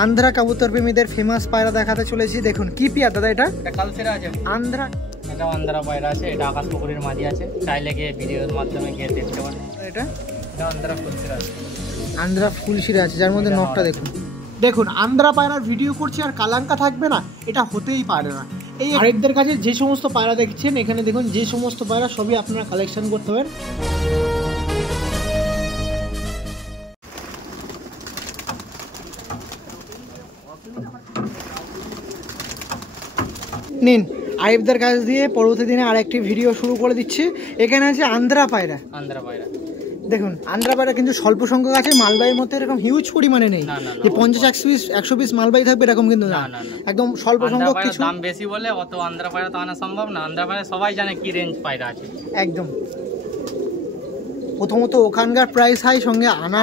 আন্ধ্রা কবুতর প্রেমীদের ফেমাস পায়রা দেখাতে চলেছি। দেখুন কি পেয়ার দাদা, এটা কালসেরা আছে আন্ধ্রা, এটা আন্ধ্রা পায়রা আছে, এটা আকাশ পুকুরের মাঝে আছে, চাইলে গিয়ে ভিডিওর মাধ্যমে গিয়ে দেখতে পারেন। এটা আন্ধ্রা ফুলসিরা আছে, আন্ধ্রা ফুলশিরা আছে, যার মধ্যে নখটা দেখুন। দেখুন আন্ধ্রা পায়রার ভিডিও করছি আর কালাঙ্কা থাকবে না, এটা হতেই পারে না। এই আরেকদের কাছে যে সমস্ত পায়রা দেখছেন এখানে দেখুন, যে সমস্ত পায়রা সবই আপনারা কালেকশন করতে পারেন। নিন আরিফদের কাছ দিয়ে পরবর্তী দিনে আরেকটি ভিডিও শুরু করে দিচ্ছি। এখানে আছে আন্ধ্রা পায়রা। আন্ধ্রা পায়রা দেখুন আন্ধ্রা পায়রা কিন্তু স্বল্প সংখ্যক আছে, মালবাহীর মধ্যে এরকম হিউজ পরিমাণে নেই যে 50-100 পিস মালবাহী থাকবে এরকম কিন্তু না, একদম স্বল্প সংখ্যক কিছু। দাম বেশি বলে অত আন্ধ্রা পায়রা তো আনা সম্ভব না। আন্ধ্রা পায়রা সবাই জানে কি রেঞ্জ পায়রা আছে। একদম প্রথমত ওখানকার প্রাইস হাই, সঙ্গে আনা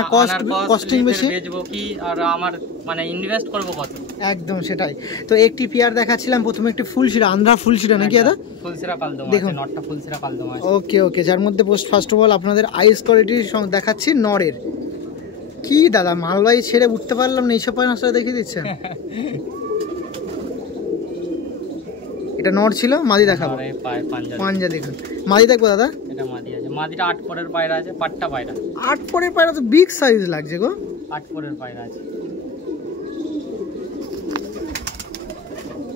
কস্টিং বেশি, বেচবো কি আর আমার মানে ইনভেস্ট করবো কত, একদম সেটাই। তো একটি পেয়ার দেখাচ্ছিলাম প্রথমে, একটি ফুলশিরা, আন্ধ্রা ফুলশিরা নাকি দাদা? ফুলশিরা কালদম আছে, নটটা ফুলশিরা কালদম আছে। ওকে ওকে, যার মধ্যে ফার্স্ট অফ অল আপনাদের আইস কোয়ালিটির দেখাচ্ছি নরের। কি দাদা মালবাহী ছেড়ে উঠতে পারলাম না, এইসব পায়রা আসলে দেখিয়ে দিচ্ছেন। এটা নর ছিল, মাদি দেখাবো। পাঞ্জা দেখুন, মাদি দেখবো দাদা। এটা মাদি আছে, মাদিটা 8 পরের পায়রা আছে, পাট্টা পায়রা। 8 পরের পায়রা তো বিগ সাইজ লাগছে গো। 8 পরের পায়রা আছে।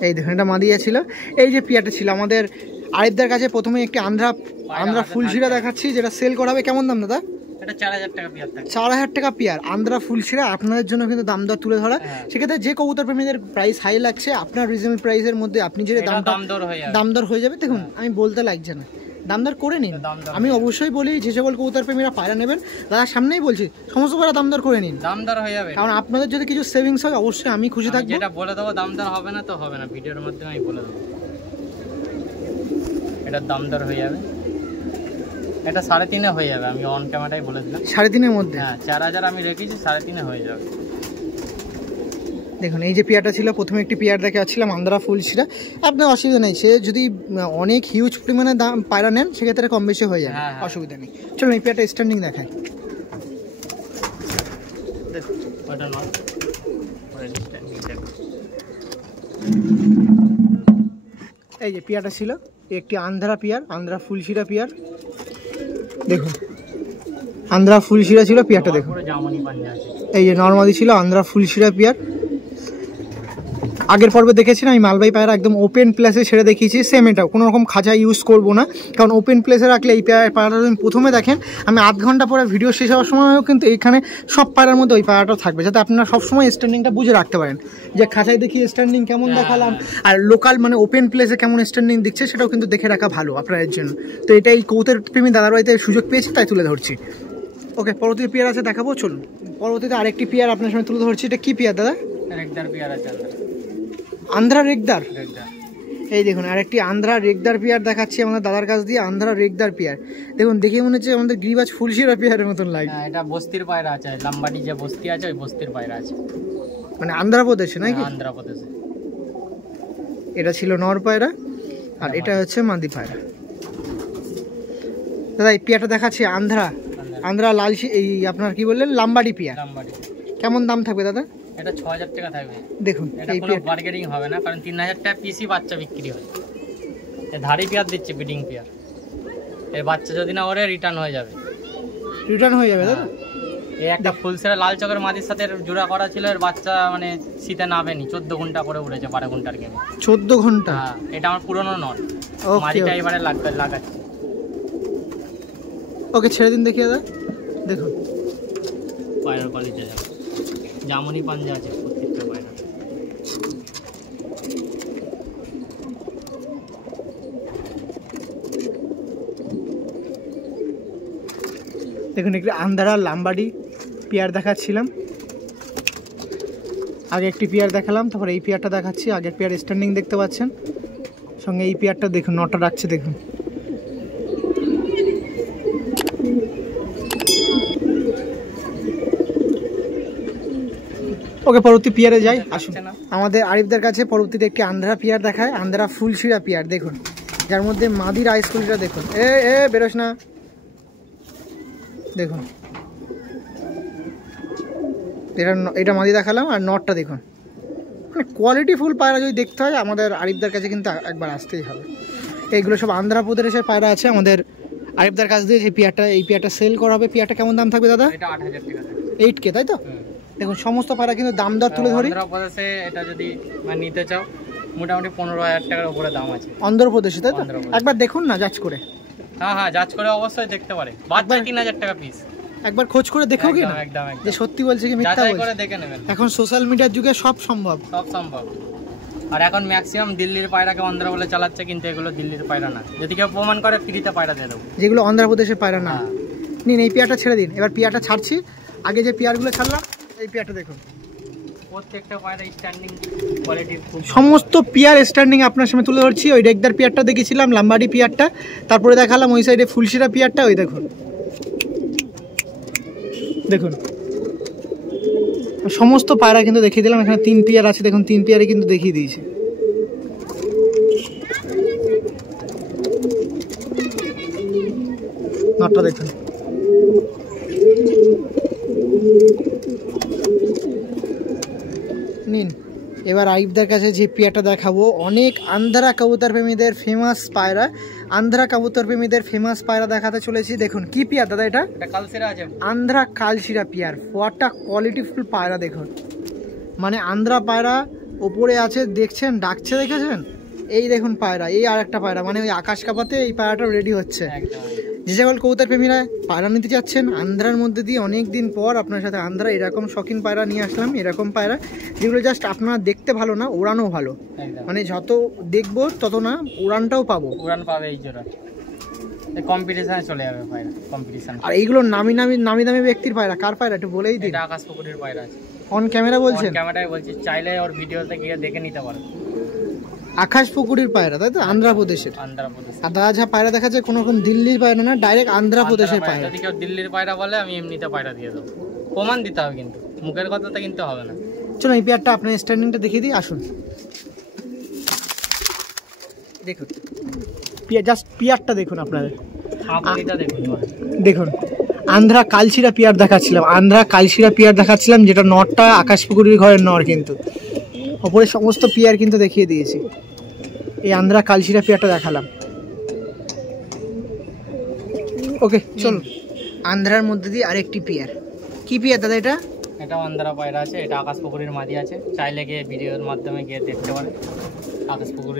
এই দেখুন এটা মাদিয়া ছিল। এই যে পিয়াটা ছিল আমাদের আরিফদের কাছে, প্রথমে একটি আন্ধ্রা ফুলশিরা দেখাচ্ছি, যেটা সেল করা হবে। কেমন দাম দাদা? এটা 4000 টাকা পেয়ার থাকে। 4000 টাকা পেয়ার আন্ধ্রা ফুলশিরা আপনাদের জন্য কিন্তু দাম দর তুলে ধরা। সেক্ষেত্রে যে কবুতর প্রেমীদের প্রাইস হাই লাগছে, আপনার রিজনেবল প্রাইসের মধ্যে আপনি যে দাম দর হয়ে যাবে। দেখুন আমি বলতে লাগছে না, দাম দর করে নিন। আমি অবশ্যই বলি যে সকল কবুতর প্রেমীরা পায়রা নেবেন, দাদার সামনেই বলছি সমস্ত পায়রা দাম দর করে নিন, দাম দর হয়ে যাবে। কারণ আপনাদের যদি কিছু সেভিংস হয় অবশ্যই আমি খুশি থাকবো। যেটা বলে দেবো দাম দর হবে না তো হবে না, ভিডিওর মাধ্যমে আমি বলে দেবো এটার দাম দর হয়ে যাবে। এটা 3.5 হয়ে যাবে, আমি অন ক্যামেরায় বলে দিলাম। 3.5 মধ্যে? হ্যাঁ 4000 আমি রেখেছি, 3.5 হয়ে যাবে। দেখুন এই যে পেয়ারটা ছিল, প্রথমে একটি পেয়ার দেখাচ্ছিলাম আন্ধ্রা ফুলশিরা। আপনার অসুবিধা নেই, সে যদি অনেক হিউজ পরিমাণে দাম পায়রা নেন সেক্ষেত্রে কম বেশি হয়ে যাবে, অসুবিধা নেই। চলুন এই পেয়ারটা স্ট্যান্ডিং দেখাই। দেখুন ওটা নয়, স্ট্যান্ডিং দেখুন। এই যে পেয়ারটা ছিল একটি আন্ধ্রা পেয়ার, আন্ধ্রা ফুলশিরা পেয়ার। দেখুন আন্ধ্রা ফুলশিরা ছিল পেয়ারটা, দেখুন এই যে নরমাদি ছিল আন্ধ্রা ফুলশিরা পেয়ার। আগের পর্বে দেখেছেন আমি মালবাহী পায়রা একদম ওপেন প্লেসে ছেড়ে দেখিয়েছি, সেম এটাও কোনো রকম খাঁচা ইউজ করব না, কারণ ওপেন প্লেসে রাখলে এই পায়রাটা যদি প্রথমে দেখেন, আমি আধ ঘন্টা পরে ভিডিও শেষ হওয়ার সময়ও কিন্তু এইখানে সব পায়রার মধ্যে ওই পায়রাটা থাকবে, যাতে আপনারা সবসময় স্ট্যান্ডিংটা বুঝে রাখতে পারেন, যে খাঁচায় দেখি স্ট্যান্ডিং কেমন দেখালাম আর লোকাল মানে ওপেন প্লেসে কেমন স্ট্যান্ডিং দিচ্ছে সেটাও কিন্তু দেখে রাখা ভালো আপনাদের জন্য। তো এটাই কবুতর প্রেমী দাদার বাড়িতে সুযোগ পেয়েছি তাই তুলে ধরছি। ওকে পরবর্তী পেয়ার আছে দেখাবো, চলুন। পরবর্তীতে আরেকটি পেয়ার আপনার সামনে তুলে ধরছি। এটা কি পেয়ার দাদা? রেগদার পেয়ার আছে, আন্ধ্রা রেগদার। এই দেখুন আরেকটি আন্ধ্রা রেগদার পেয়ার দেখাচ্ছি আমাদের দাদার কাছ দিয়ে, আন্ধ্রা রেগদার পেয়ার। দেখুন দেখে মনে হচ্ছে আমাদের গিরিবাজ ফুলশিরা পেয়ারের মতন লাগে। এটা বস্তির পায়রা আছে, লাম্বাডি যে বস্তি আছে ওই বস্তির পায়রা আছে, মানে আন্ধ্রপ্রদেশে নাকি? আন্ধ্রপ্রদেশে। এটা ছিল নর পায়রা আর এটা হচ্ছে মাদি পায়রা। দাদা এই পেয়ারটা দেখাচ্ছি আন্ধ্রা লাল, এই আপনার কি বললেন লাম্বাডি পেয়ার। কেমন দাম থাকবে দাদা? এটা 6000 টাকা থাকবে। দেখুন এটা কোনো বার্গেনিং হবে না, কারণ 3000 টাকা পিসি বাচ্চা বিক্রি হয়। এই ধাড়ি পেয়ার দিচ্ছে, ব্রিডিং পেয়ার। এর বাচ্চা যদি না ওরে রিটার্ন হয়ে যাবে। রিটার্ন হয়ে যাবে দাদা? এই একটা ফুলসেরা লাল চকের মাদির সাথে জোড়া করা ছিল, এর বাচ্চা মানে শীতে নাবেনি, 14 ঘন্টা করে উড়েছে, 12 ঘন্টার গেমে। 14 ঘন্টা? হ্যাঁ এটা আমার পুরনো নট, মাদিটা এবারে লাগাচ্ছি। ওকে ছেড়ে দিন দেখি দাদা। দেখুন পায়রার কোয়ালিটি যাবে, জামনি পাঞ্জা আছে প্রত্যেকটা পায়রা। দেখুন একটি আন্ধ্রা লাম্বাডি পেয়ার দেখাচ্ছিলাম, আগে একটি পেয়ার দেখালাম, তারপর এই পেয়ারটা দেখাচ্ছি। আগের পেয়ার স্ট্যান্ডিং দেখতে পাচ্ছেন, সঙ্গে এই পেয়ারটা দেখুন নটা রাখছে। দেখুন ওকে পরবর্তী পেয়ারে যাই, আসুন। আমাদের আরিফদের কাছে পরবর্তীতে একটি আন্ধ্রা পেয়ার দেখায়, আন্ধ্রা ফুলশিরা পেয়ার। দেখুন যার মধ্যে মাদির আইস কুলিটা দেখুন, এ বেরোস না। দেখুন এটা মাদি দেখালাম। আর নটটা দেখুন, মানে কোয়ালিটিফুল পায়রা যদি দেখতে হয় আমাদের আরিফদার কাছে কিন্তু একবার আসতেই হবে। এইগুলো সব আন্ধ্রপ্রদেশের পায়রা আছে আমাদের আরিফদার কাছ দিয়ে। এই পেয়ারটা সেল করা হবে। পেয়ারটা কেমন দাম থাকবে দাদা? এটা 8000 টাকা, 8K, তাই তো? দেখুন সমস্ত পায়রা কিন্তু দাম দর তুলে ধরি। অন্ধ্রপ্রদেশে এটা যদি নিতে চাও মোটামুটি 15000 টাকার উপরে দাম আছে অন্ধ্রপ্রদেশে, তাই তো? একবার দেখুন না জাজ করে। হ্যাঁ জাজ করে অবশ্যই দেখতে পারে। বাচ্চা 3000 টাকা পিস, একবার খোঁজ করে দেখো কি না একদম যে সত্যি বলছে কি মিথ্যা বলছে, করে দেখে নেবেন। এখন সোশ্যাল মিডিয়ার যুগে সব সম্ভব। আর এখন ম্যাক্সিমাম দিল্লির পায়রাকে অন্ধ্র বলে চালাচ্ছে, কিন্তু এগুলো দিল্লির পায়রা না। যদি কেউ প্রমাণ করে ফ্রিতে পায়রা দিয়ে দেবো, যেগুলো অন্ধ্রপ্রদেশের পায়রা না। নিন এই পেয়ারটা ছেড়ে দিন। এবার পেয়ারটা ছাড়ছি। আগে যে পেয়ারগুলো ছাড়লাম, এই পেয়ারটা দেখুন। প্রত্যেকটা পায়রা স্ট্যান্ডিং কোয়ালিটির, সমস্ত পেয়ার স্ট্যান্ডিং আপনার সামনে তুলে ধরছি। ওই রেগদার পেয়ারটা দেখেছিলাম, লাম্বাডি পেয়ারটা, তারপরে দেখালাম ওই সাইডে ফুলশিরা পেয়ারটা। ওই দেখুন দেখুন সমস্ত পায়রা কিন্তু দেখিয়ে দিলাম। এখানে 3 পেয়ার আছে, দেখুন 3 পেয়ারে কিন্তু দেখিয়ে দিয়েছি। নটটা দেখুন। নিন এবার আরিফদার কাছে যে পেয়ারটা দেখাবো, অনেক আন্ধ্রা কবুতর প্রেমীদের ফেমাস পায়রা, আন্ধ্রা কবুতর প্রেমীদের ফেমাস পায়রা দেখাতে চলেছি। দেখুন কি পেয়ার দাদা? এটা কালশিরা আছে, আন্ধ্রা কালশিরা পেয়ার। হোয়াটটা কোয়ালিটিফুল পায়রা দেখুন, মানে আন্ধ্রা পায়রা ওপরে আছে, দেখছেন ডাকছে, দেখেছেন? এই দেখুন পায়রা, এই আর একটা পায়রা, মানে ওই আকাশ কাপাতে এই পায়রাটা রেডি হচ্ছে। যে সকল কবুতর প্রেমীরা পায়রা নিতে চাচ্ছেন আন্ধ্রার মধ্যে দিয়ে, অনেক দিন পর আপনার সাথে আন্ধ্রা এরকম শৌখিন পায়রা নিয়ে আসলাম। এরকম পায়রা যেগুলো জাস্ট আপনারা দেখতে ভালো না, ওড়ানো ভালো, মানে যত দেখবো তত না উড়ানটাও পাবো। উড়ান পাবে এই জোড়া, কম্পিটিশনে চলে যাবে পায়রা, কম্পিটিশন। আর এইগুলো নামি দামি ব্যক্তির পায়রা। কার পায়রা একটু বলেই দিন। এটা আকাশ পুকুরের পায়রা আছে। অন ক্যামেরা বলছেন? অন ক্যামেরায় বলছি, চাইলে ওর ভিডিওতে গিয়ে দেখে নিতে পারো। আকাশ পুকুরের পায়রা, তাই তো? আন্ধ্রপ্রদেশের। আর দাদা যা পায়রা দেখাচ্ছে কোনো রকম দিল্লির পায়রা না, ডাইরেক্ট আন্ধ্রপ্রদেশের পায়রা। যদি কেউ দিল্লির পায়রা বলে আমি এমনিতে পায়রা দিয়ে দেবো, প্রমাণ দিতে হবে, কিন্তু মুখের কথাটা কিন্তু হবে না। চলো এই পেয়ারটা আপনার স্ট্যান্ডিংটা দেখিয়ে দিই, আসুন। দেখুন জাস্ট পেয়ারটা দেখুন আপনাদের, দেখুন আন্ধ্রা কালশিরা পেয়ার দেখাচ্ছিলাম, যেটা নরটা আকাশ পুকুরের ঘরের নর, কিন্তু ওপরে সমস্ত পেয়ার কিন্তু দেখিয়ে দিয়েছি। এই আন্ধ্রা কালশিরা পেয়ারটা দেখালাম। ওকে চলো আন্ধ্রার মধ্যে দিয়ে আরেকটি পেয়ার। কি পেয়ার দাদা এটা? এটা আন্ধ্রা পায়রা আছে, এটা আকাশ পুকুরের মাদি আছে, চাইলে গিয়ে ভিডিওর মাধ্যমে গিয়ে দেখতে পারে।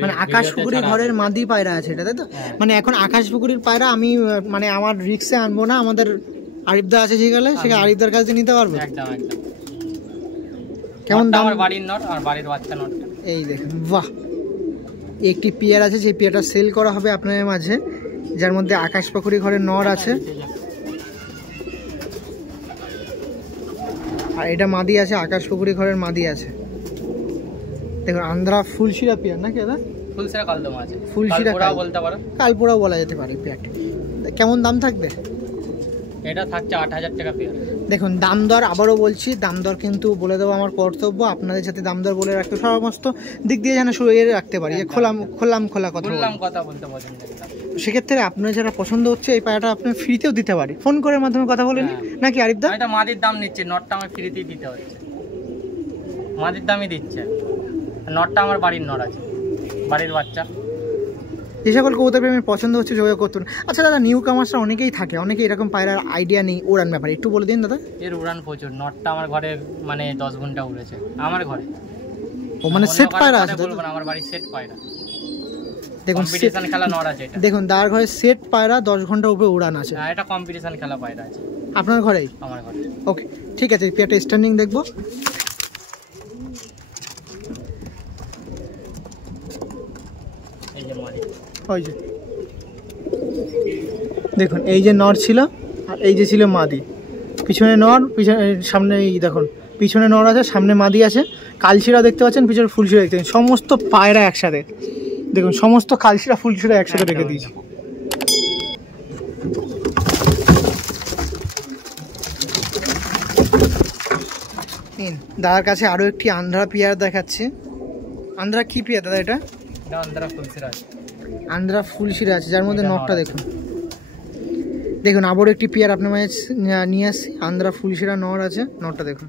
মানে আকাশ পুকুরের ঘরের মাদি পায়রা আছে এটা, তাই তো? মানে এখন আকাশ পুকুরের পায়রা আমি মানে আমার রিক্সে আনবো না, আমাদের আরিফদা আছে যেখানে, সেখানে আরিফদার কাছে নিতে পারবো। একদম একদম। কেমন দাম? আমার বাড়ির নর আর বাড়ির বাচ্চা নর। এই দেখুন, বাহ, একটি পেয়ার আছে, যে পেয়ারটা সেল করা হবে আপনাদের মাঝে, যার মধ্যে আকাশ পুকুরি ঘরের নর আছে, আর এটা মাদি আছে, আকাশ পুকুরি ঘরের মাদি আছে। দেখুন আন্ধ্রা ফুলশিরা পেয়ার নাকি দাদা? ফুলশিরা কালদমা আছে, ফুলশিরা বলতে পারো, কালপোড়াও বলা যেতে পারে পেয়ারটা। কেমন দাম থাকবে? এটা থাকছে 8000 টাকা পেয়ার। দেখুন দাম দর আবারও বলছি, দাম দর কিন্তু বলে দেবো আমার কর্তব্য, আপনাদের সাথে দাম দর বলে রাখতে সমস্ত দিক দিয়ে যেন শুরু রাখতে পারি, খোলা কথা বলতে পছন্দ। সেক্ষেত্রে আপনার যারা পছন্দ হচ্ছে এই পায়রাটা আপনি ফ্রিতেও দিতে পারি, ফোন করে মাধ্যমে কথা বলে নিন নাকি আরিফদা? এটা মাদির দাম নিচ্ছে, নটটা আমার ফ্রিতেই দিতে হচ্ছে, মাদির দামই দিচ্ছে। নটটা আমার বাড়ির নর আছে, বাড়ির বাচ্চা। যে সকল কবুতর প্রেমীর পছন্দ হচ্ছে যোগাযোগ করতুন। আচ্ছা দাদা, নিউ কামার্সরা অনেকেই থাকে, অনেকে এরকম পায়রার আইডিয়া নেই উড়ান ব্যাপারে, একটু বলে দিন দাদা। এর উড়ান প্রচুর, নটটা আমার ঘরে মানে 10 ঘন্টা উড়েছে আমার ঘরে। ও মানে সেট পায়রা আছে? বলবো না, আমার বাড়ির সেট পায়রা। দেখুন কম্পিটিশন খেলা নর আছে এটা। দেখুন দাদার ঘরে সেট পায়রা 10 ঘন্টা উপরে উড়ান আছে। হ্যাঁ, এটা কম্পিটিশন খেলা পায়রা আছে আপনার ঘরেই? আমার ঘরে। ওকে ঠিক আছে, পেয়ারটা স্ট্যান্ডিং দেখবো। এই যে মাদি, ওই যে দেখুন, এই যে নর ছিল আর এই যে ছিল মাদি। পিছনে নর, পিছনে সামনে এই দেখুন, পিছনে নর আছে, সামনে মাদি আছে। কালশিরা দেখতে পাচ্ছেন, পিছনে ফুলশিরা দেখতে পাচ্ছেন, সমস্ত পায়রা একসাথে। দেখুন সমস্ত কালশিরা ফুলশিরা একসাথে রেখে দিয়েছি। দাদার কাছে আরো একটি আন্ধ্রা পেয়ার দেখাচ্ছে। আন্ধ্রা কি পেয়ার দাদা এটা? আন্ধ্রা ফুলশিরা আছে, আন্ধ্রা ফুলশিরা আছে, যার মধ্যে নটটা দেখুন। দেখুন আবার একটি পেয়ার আপনার মাঝে নিয়ে আসছি, আন্ধ্রা ফুলশিরা নর আছে, নটটা দেখুন।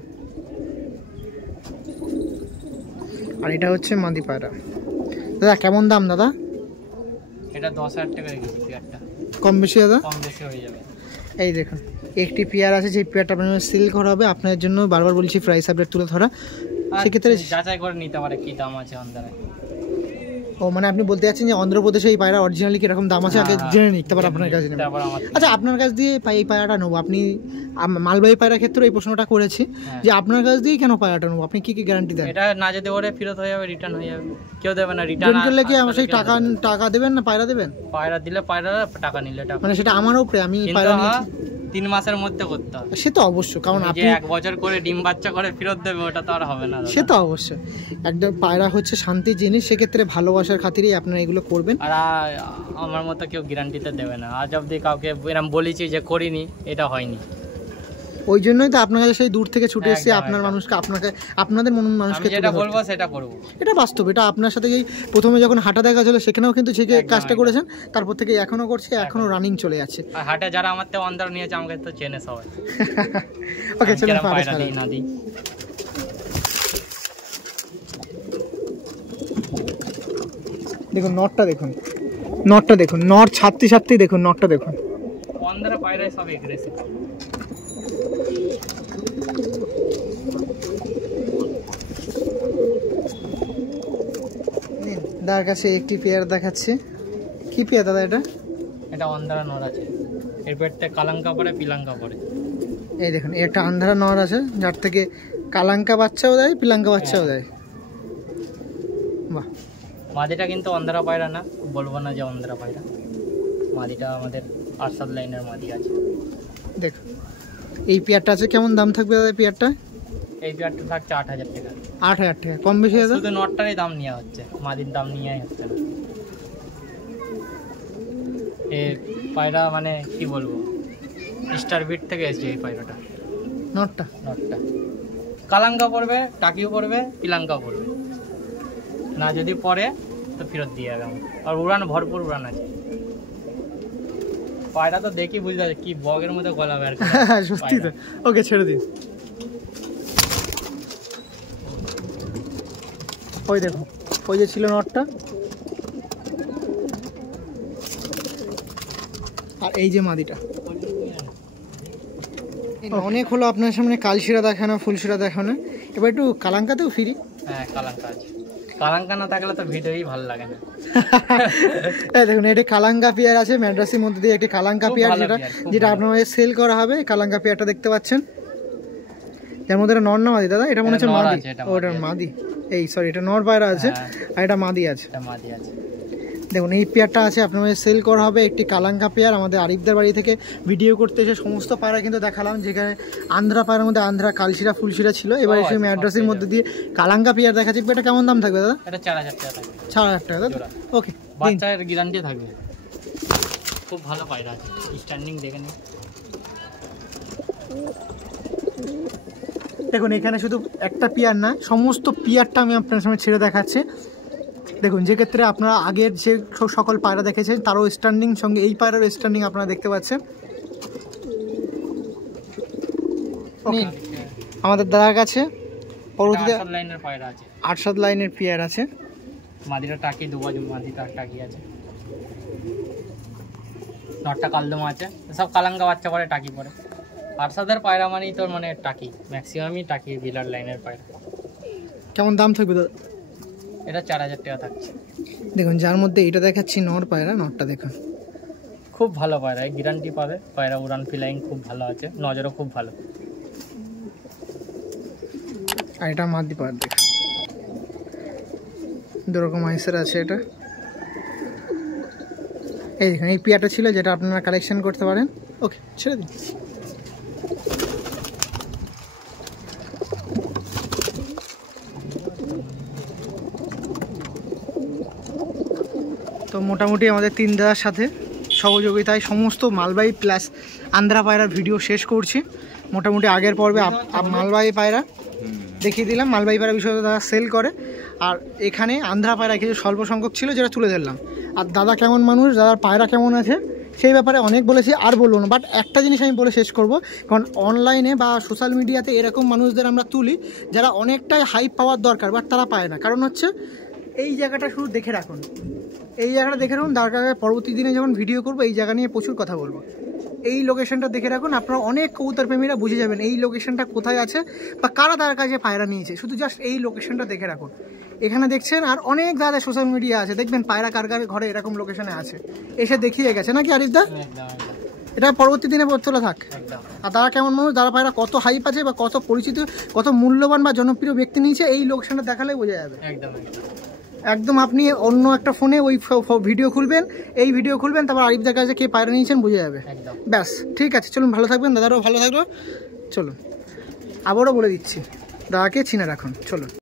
আর এটা হচ্ছে মাদি পায়রা। দাদা কেমন দাম দাদা? এটা 10,000 টাকা রেখেছি পেয়ারটা। কম বেশি দাদা? কম বেশি হয়ে যাবে। এই দেখুন একটি পেয়ার আছে, যে পেয়ারটা আপনার সেল করা হবে। আপনার জন্য বারবার বলছি প্রাইস আপডেট তুলে ধরা, সেক্ষেত্রে যাচাই করে নিতে পারে কি দাম আছে অন্ধ্রায়। ও মানে আপনি বলতে যাচ্ছেন যে অন্ধ্রপ্রদেশে এই পায়রা অরিজিনালি কিরকম দাম আছে আগে জেনে নিই, তারপর আপনার কাছে নেব। আচ্ছা আপনার কাছ দিয়ে এই পায়রাটা নেবো, আপনি মালবাহী পায়রা ক্ষেত্রে এই প্রশ্নটা করেছি যে আপনার কাছ দিয়ে কেন পায়রাটা নেবো, আপনি কি কি গ্যারান্টি দেন? এটা না যদি ওরে ফেরত হয়ে যাবে, রিটার্ন হয়ে যাবে, কেউ দেবে না। রিটার্ন করলে কি আমার সেই টাকা দেবেন না পায়রা দেবেন? পায়রা দিলে পায়রা, টাকা নিলে টাকা, মানে সেটা আমার উপরে, আমি পায়রা 3 মাসের মধ্যে করতে হবে। সে তো অবশ্যই, কারণ আপনি 1 বছর করে ডিম বাচ্চা করে ফেরত দেবে, ওটা তো আর হবে না। সে তো অবশ্যই, একদম পায়রা হচ্ছে শান্তির জিনিস, সেক্ষেত্রে ভালোবাসার খাতিরেই আপনারা এগুলো করবেন। আর আমার মতো কেউ গ্যারান্টিতে দেবে না, আজ অব্দি কাউকে এরকম বলেছি যে করিনি, এটা হয়নি। ওই জন্যই তো আপনার কাছে সেই দূর থেকে ছুটে এসেছি, আপনার মানুষকে, আপনাদের মানুষকে যেটা বলবো সেটা করব। এটা বাস্তব, এটা আপনার সাথে এই প্রথমে যখন হাঁটা দেখা ছিল সেখানেও কিন্তু যে কাজটা করেছেন, তারপর থেকে এখনো করছে, এখনো রানিং চলে যাচ্ছে। আর হাটে যারা আমার থেকে অন্ধার নিয়েছে আমাকে তো চেনে সবাই। ওকে চলুন পায়রা দিই না দিই। দেখুন নটটা, দেখুন নটটা, দেখুন নট ছাড়তে দেখুন নটটা দেখুন। অন্ধারা পায়রায় সব এগ্রেসিভ। দাদার কাছে একটি পেয়ার দেখাচ্ছে। কি পেয়ার দাদা এটা? এটা অন্ধারা নর আছে, এর পেটতে কালাঙ্কা পড়ে, পিলাঙ্কা পড়ে। এই দেখুন একটা আন্ধারা নর আছে, যার থেকে কালাঙ্কা বাচ্চাও দেয়, পিলাঙ্কা বাচ্চাও দেয়। বাহ। মাদিটা কিন্তু অন্ধারা পায়রা না, বলবো না যে অন্ধারা পায়রা। মাদিটা আমাদের 8-7 লাইনের মাদি আছে। দেখুন এই পেয়ারটা আছে, কেমন দাম থাকবে দাদা পেয়ারটা? এই পেয়ারটা থাকছে 8,000 টাকা। 8,000 টাকা, কম বেশি দাদা? শুধু নটটারই দাম নেওয়া হচ্ছে, মাদির দাম নিয়েই হচ্ছে না। এই পায়রা মানে কি বলবো, স্টার বিট থেকে এসেছে এই পায়রাটা। নটটা কালাঙ্কা পড়বে, টাকিও পড়বে, পিলাঙ্কা পড়বে না, যদি পরে তো ফেরত দিয়ে যাবে। আর উড়ান, ভরপুর উড়ান আছে পায়রা, তো দেখি বুঝতে পারছি কি বগের মধ্যে গলা বের করে। সত্যি তো। ওকে ছেড়ে দিন। ওই দেখুন ওই যে ছিল নটটা, আর এই যে মাদিটা। অনেক হলো আপনার সামনে কালশিরা দেখানো, ফুলশিরা দেখানো, এবার একটু কালাঙ্কাতেও ফিরি। হ্যাঁ কালাঙ্কা আছে, কালাঙ্কা না থাকলে তো ভিডিওই ভালো লাগে না। দেখুন এটা কালাঙ্কা পেয়ার আছে, ম্যাড্রাসের মধ্যে দিয়ে একটি কালাঙ্কা পেয়ার, যেটা আপনাদের সেল করা হবে। কালাঙ্কা পেয়ারটা দেখতে পাচ্ছেন, যার মধ্যে নর না মাদি দাদা? এটা মনে হচ্ছে মাদি। ওটা মাদি, এই সরি এটা নর পায়রা আছে, আর এটা মাদি আছে। দেখুন এই পেয়ারটা আছে আপনাদের সেল করা হবে, একটি কালাঙ্কা পেয়ার। আমাদের আরিফদার বাড়ি থেকে ভিডিও করতে এসে সমস্ত পায়রা কিন্তু দেখালাম, যেখানে আন্ধ্রা পায়রার মধ্যে আন্ধ্রা, কালশিরা, ফুলশিরা ছিল। এবার এসে ম্যাড্রাসের মধ্যে দিয়ে কালাঙ্কা পেয়ার দেখাচ্ছি। এটা কেমন দাম থাকবে দাদা? এটা 4,000 টাকা থাকবে। 4,000 টাকা দাদা। ওকে, বাচ্চার গ্যারান্টি থাকবে। খুব ভালো পায়রা আছে, স্ট্যান্ডিং দেখে নিন। দেখুন এখানে শুধু একটা পেয়ার না, সমস্ত পেয়ারটা আমি আপনার সামনে ছেড়ে দেখাচ্ছি। দেখুন যে ক্ষেত্রে আপনারা আগের যে সকল পায়রা দেখেছেন তারও স্ট্যান্ডিং, সঙ্গে এই পায়রার স্ট্যান্ডিং আপনারা দেখতে পাচ্ছেন। আমাদের দাদার কাছে পরবর্তীতে 8-7 লাইনের পেয়ার আছে। মাদিটা টাকি, দুবাজু মাদিটা টাকি আছে, নটটা কালদমা আছে, সব কালাঙ্কা বাচ্চা পরে, টাকি পরে। 8-7 পায়রা মানেই তোর মানে টাকি, ম্যাক্সিমামই টাকি, বিলার লাইনের পায়রা। কেমন দাম থাকবে দাদা? এটা 4,000 টাকা থাকছে। দেখুন যার মধ্যে এটা দেখাচ্ছি নর পায়রা, নরটা দেখুন খুব ভালো পায়রা, গ্যারান্টি পাবে। পায়রা উড়ান, ফ্লাইং খুব ভালো আছে, নজরও খুব ভালো। আর এটা মাদি পায়রা, দেখুন দুরকম আইসের আছে এটা। এই দেখুন এই পেয়ারটা ছিল যেটা আপনারা কালেকশন করতে পারেন। ওকে ছেড়ে দিন। তো মোটামুটি আমাদের 3 দাদার সাথে সহযোগিতায় সমস্ত মালবাহী প্লাস আন্ধ্রা পায়রার ভিডিও শেষ করছি। মোটামুটি আগের পর্বে মালবাহী পায়রা দেখিয়ে দিলাম, মালবাহী পায়রা বিষয়ে দাদা সেল করে। আর এখানে আন্ধ্রা পায়রা কিছু স্বল্প সংখ্যক ছিল যেটা তুলে ধরলাম। আর দাদা কেমন মানুষ, দাদার পায়রা কেমন আছে সেই ব্যাপারে অনেক বলেছি, আর বলবো না। বাট একটা জিনিস আমি বলে শেষ করব, কারণ অনলাইনে বা সোশ্যাল মিডিয়াতে এরকম মানুষদের আমরা তুলি যারা অনেকটাই হাইপ পাওয়ার দরকার, বাট তারা পায় না। কারণ হচ্ছে এই জায়গাটা শুধু দেখে রাখুন, এই জায়গাটা দেখে রাখুন, দরকার পরবর্তী দিনে যখন ভিডিও করবো এই জায়গা নিয়ে প্রচুর কথা বলবো। এই লোকেশনটা দেখে রাখুন, আপনারা অনেক কবুতর প্রেমীরা বুঝে যাবেন এই লোকেশনটা কোথায় আছে বা কারা তার কাছে পায়রা নিয়েছে। শুধু জাস্ট এই লোকেশনটা দেখে রাখুন। এখানে দেখছেন আর অনেক দাদা সোশ্যাল মিডিয়া আছে, দেখবেন পায়রা কার কার ঘরে এরকম লোকেশনে আছে, এসে দেখিয়ে গেছে নাকি আরিফদা? এটা পরবর্তী দিনে চলে থাক। আর তারা কেমন মানুষ, তারা পায়রা কত হাইপ আছে বা কত পরিচিত, কত মূল্যবান বা জনপ্রিয় ব্যক্তি নিয়েছে, এই লোকেশনটা দেখালে বোঝা যাবে। একদম আপনি অন্য একটা ফোনে ওই ভিডিও খুলবেন, এই ভিডিও খুলবেন, তারপর আরিফদার কাছে কে পায়রা নিয়েছেন বুঝে যাবে। ব্যাস, ঠিক আছে, চলুন, ভালো থাকবেন, দাদারাও ভালো থাকলো। চলুন আবারও বলে দিচ্ছি, দাদাকে চিনে রাখুন, চলুন।